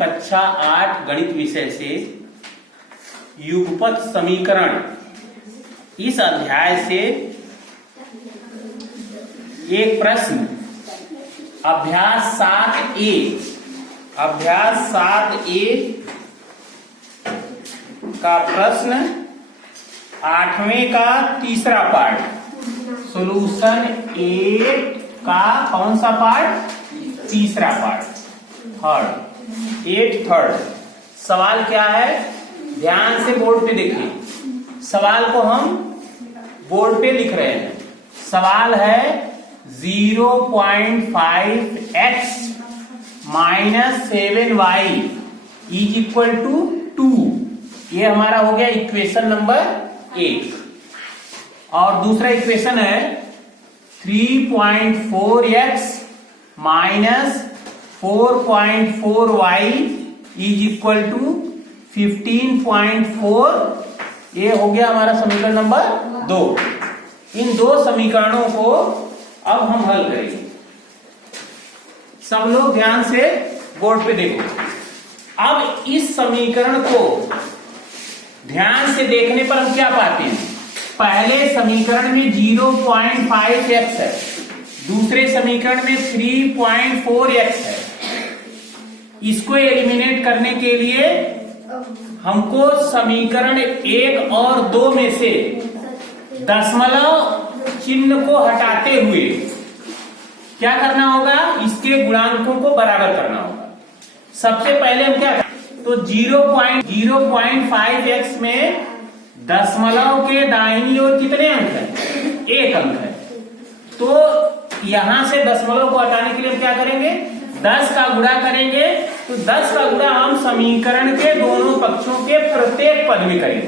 कक्षा 8 गणित विषय से युगपत समीकरण इस अध्याय से एक प्रश्न अभ्यास 7A का प्रश्न 8वें का तीसरा पार्ट सॉल्यूशन 8 का कौन सा पार्ट? तीसरा पार्ट, थर्ड। सवाल क्या है? ध्यान से बोर्ड पे देखिए। सवाल को हम बोर्ड पे लिख रहे हैं। सवाल है 0.5x minus 7y is equal to 2। ये हमारा हो गया इक्वेशन नंबर 1। और दूसरा इक्वेशन है 3.4x minus 4.4y is equal to 15.4। ये हो गया हमारा समीकरण नंबर 2। इन दो समीकरणों को अब हम हल करेंगे। सब लोग ध्यान से बोर्ड पे देखो। अब इस समीकरण को ध्यान से देखने पर हम क्या पाते हैं? पहले समीकरण में 0.5x है, दूसरे समीकरण में 3.4x है। इसको एलिमिनेट करने के लिए हमको समीकरण 1 और 2 में से दशमलव चिन्ह को हटाते हुए क्या करना होगा? इसके गुणांकों को बराबर करना होगा। सबसे पहले हम क्या करें? तो 0.5x में दशमलव के दाहिनी ओर कितने अंक है? 1 अंक है। तो यहां से दशमलव को हटाने के लिए हम क्या करेंगे? 10 का गुणा करेंगे। तो 10 का गुणा हम समीकरण के दोनों पक्षों के प्रत्येक पद में करेंगे।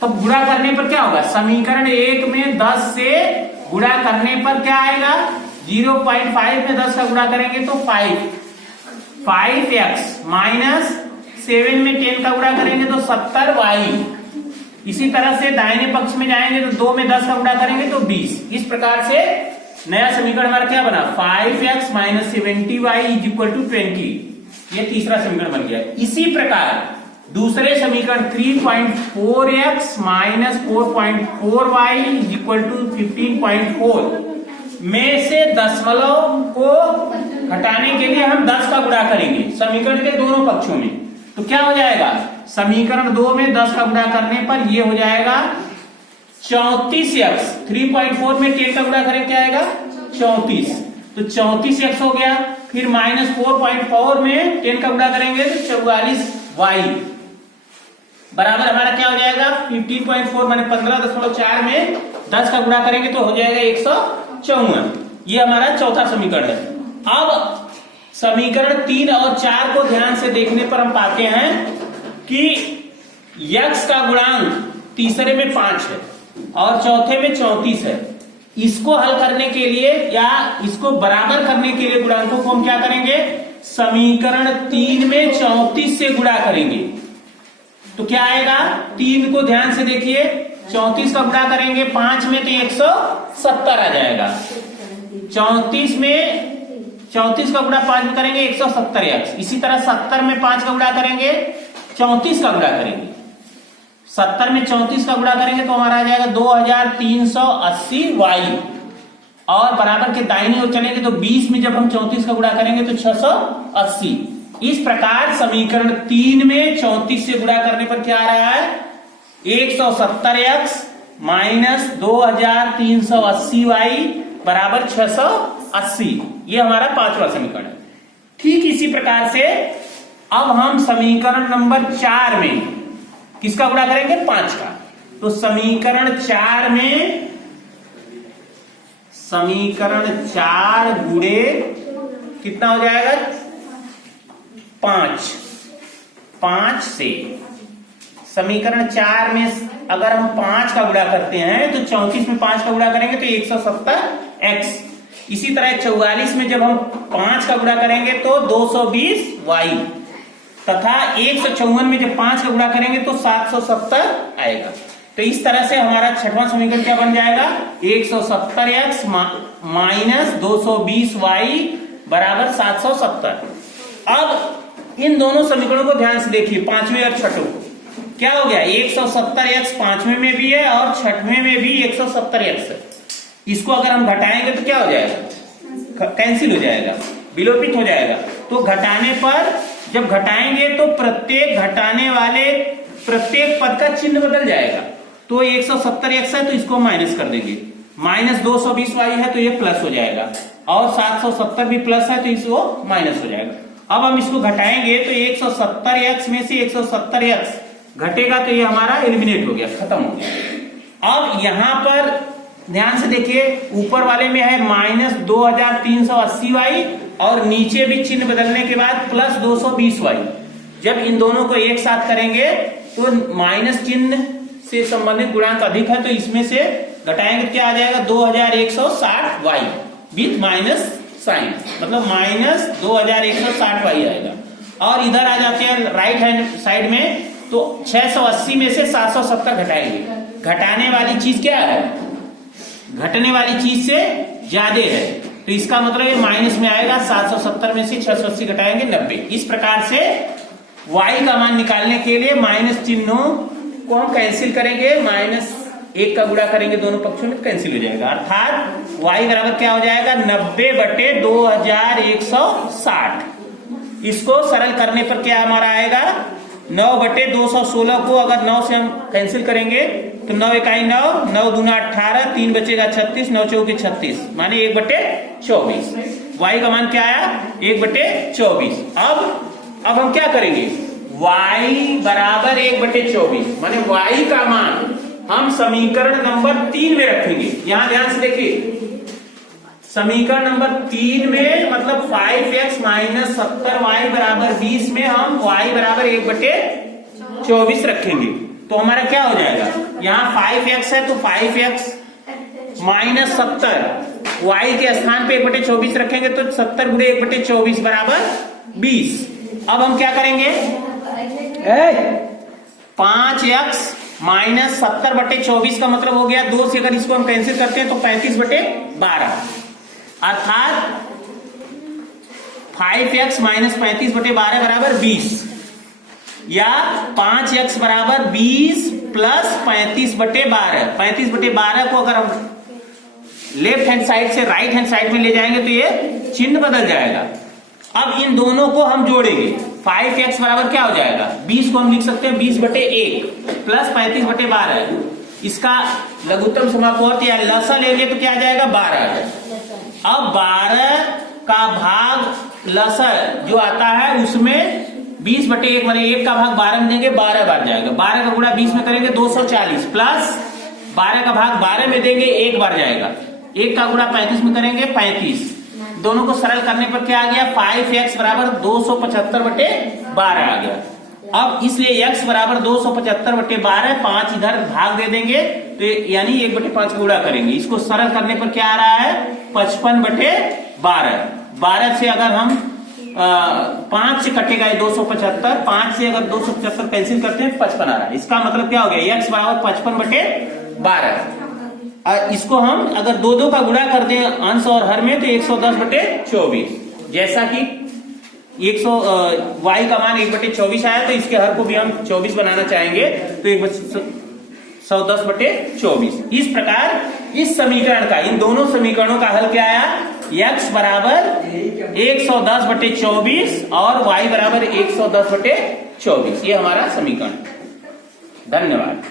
तो गुणा करने पर क्या होगा? समीकरण 1 में 10 से गुणा करने पर क्या आएगा? 0.5 में 10 का गुणा करेंगे तो 5x माइनस 7 में 10 का गुणा करेंगे तो 70y। इसी तरह से दाहिने पक्ष में जाएंगे तो 2 में 10 का गुणा करेंगे तो 20। इस प्रकार से नया समीकरण हमारा क्या बना? 5x minus 70y is equal to 20। ये तीसरा समीकरण बन गया। इसी प्रकार दूसरे समीकरण 3.4x minus 4.4y is equal to 15.4 में से दशमलव को हटाने के लिए हम 10 का गुणा करेंगे समीकरण के दोनों पक्षों में। तो क्या हो जाएगा? समीकरण 2 में 10 का गुणा करने पर ये हो जाएगा 34x। 3.4 में 10 का गुणा करें क्या आएगा? 34। तो 34x हो गया। फिर माइनस 4.4 में 10 का गुणा करेंगे तो 44y बराबर हमारा क्या हो जाएगा? 15.4 माने 15.4 में 10 का गुणा करेंगे तो हो जाएगा 154। ये हमारा चौथा समीकरण है। अब समीकरण 3 और 4 को ध्यान से देखने पर हम पाते हैं कि x का गुणांक तीसरे में 5 है और चौथे में 34 है। इसको हल करने के लिए या इसको बराबर करने के लिए गुणांकों को हम क्या करेंगे? समीकरण 3 में 34 से गुणा करेंगे। तो क्या आएगा? 3 को ध्यान से देखिए। 34 का गुणा करेंगे 5 में तो 170 आ जाएगा। 34 का गुणा 5 में करेंगे 170x। इसी तरह 70 में 5 का गुणा करेंगे 34 का गुणा करेंगे। 70 में 34 का गुणा करेंगे तो हमारा आ जाएगा 2380y। और बराबर के दाहिनी ओर चलेंगे तो 20 में जब हम 34 का गुणा करेंगे तो 680। इस प्रकार समीकरण 3 में 34 से गुणा करने पर क्या आ रहा है? 170x माइनस 2380y बराबर 680। ये हमारा पांचवा समीकरण है। ठीक इसी प्रकार से अब हम समीकरण नंबर 4 में किसका गुणा करेंगे? 5 का। तो समीकरण 4 में समीकरण 4 गुणे कितना हो जाएगा? 5 से समीकरण 4 में अगर हम 5 का गुणा करते हैं तो 34 में 5 का गुणा करेंगे तो 170x। इसी तरह 44 में जब हम 5 का गुणा करेंगे तो 220y तथा 154 में जब 5 का गुणा करेंगे तो 770 आएगा। तो इस तरह से हमारा छठवां समीकरण क्या बन जाएगा? 170x माइनस 220y बराबर 770। अब इन दोनों समीकरणों को ध्यान से देखिए, पांचवें और छठों, क्या हो गया 170x पांचवें में भी है और छठवें में भी 170x है। इसको अगर हम घटाएंगे तो क्या हो जाएगा, कैंसिल हो जाएगा, विलोपित हो जाएगा। तो घटाने पर जब घटाएंगे तो प्रत्येक घटाने वाले प्रत्येक पद का चिन्ह बदल जाएगा। तो 170x है तो इसको माइनस कर देंगे, माइनस 220y है तो ये प्लस हो जाएगा, और 770 भी प्लस है तो इसको माइनस हो जाएगा। अब हम इसको घटाएंगे तो 170x में से 170x घटेगा तो ये हमारा एलिमिनेट हो गया, खत्म हो गया। अब यहां पर ध्यान से देखिए, ऊपर वाले में है माइनस 2380y और नीचे भी चिन्ह बदलने के बाद प्लस 220y। जब इन दोनों को एक साथ करेंगे तो माइनस चिन्ह से संबंधित गुणांक अधिक है तो इसमें से घटाएंगे क्या आ जाएगा 2160y विथ माइनस साइन, मतलब माइनस 2160y आएगा। और इधर आ जाते हैं राइट हैंड साइड में, तो 680 में से 770 घटाएंगे। घटाने वाली चीज क्या है, घटने वाली चीज से ज्यादा है, तो इसका मतलब ये माइनस में आएगा। 770 में से 680 घटाएंगे 90। इस प्रकार से y का मान निकालने के लिए माइनस चिन्हों को हम कैंसिल करेंगे, माइनस 1 का गुणा करेंगे दोनों पक्षों में तो कैंसिल हो जाएगा, अर्थात y बराबर क्या हो जाएगा 90/2160। इसको सरल करने पर क्या हमारा आएगा 9/216 को अगर 9 से हम कैंसिल करेंगे तो 9 इकाई 9, 9 दूना 18, 3 बचेगा 36, 9 चौके 36, माने 1/24। y का मान क्या आया 1/24। अब हम क्या करेंगे, y बराबर 1/24 माने y का मान हम समीकरण नंबर 3 में रखेंगे। यहां ध्यान से देखिए, समीकरण नंबर 3 में मतलब 5x माइनस 70y बराबर 20 में हम y बराबर 1/24 रखेंगे। तो हमारा क्या हो जाएगा, यहाँ 5x है तो 5x माइनस 70 y के स्थान पे 1/24 रखेंगे तो 70 गुणे 1/24 बराबर 20। अब हम क्या करेंगे 5x माइनस 70/24 का मतलब हो गया 2 से अगर इसको हम कैंसिल करते हैं तो 35/12, अर्थात 5x माइनस 35/12 बराबर 20, या 5x बराबर 20 प्लस 35/12। 35/12 को अगर हम लेफ्ट हैंड साइड से राइट हैंड साइड में ले जाएंगे तो ये चिन्ह बदल जाएगा। अब इन दोनों को हम जोड़ेंगे, 5x बराबर क्या हो जाएगा 20 को हम लिख सकते हैं 20/1 प्लस 35/12, इसका लघुत्तम समापवर्त या लसा ले लें तो क्या आ जाएगा 12 आ जाएगा। अब 12 का भाग लसर जो आता है उसमें 20/1 माने 1 का भाग 12 में देंगे 12 बार जाएगा, 12 का गुणा 20 में करेंगे 240 प्लस 12 का भाग 12 में देंगे 1 बार जाएगा, 1 का गुणा 35 में करेंगे 35। दोनों को सरल करने पर क्या आ गया 5x बराबर 275/12 आ गया। अब इसलिए x बराबर 275/12, 5 इधर भाग दे देंगे तो यानी 1/5 गुणा करेंगे। इसको सरल करने पर क्या आ रहा है 55/12। 12 से अगर हम 5 से कटेगा 275, 5 से अगर 275 कैंसिल करते हैं 55 आ रहा है। इसका मतलब क्या हो गया x बराबर 55/12। इसको हम अगर 2 का गुणा कर दें अंश और हर में तो 110/24, जैसा कि y का मान 1/24 आया तो इसके हर को भी हम 24 बनाना चाहेंगे तो 110/24। इस प्रकार इस समीकरण का, इन दोनों समीकरणों का हल क्या आया, x बराबर 110/24 और y बराबर 110/24, ये हमारा समीकरण। धन्यवाद।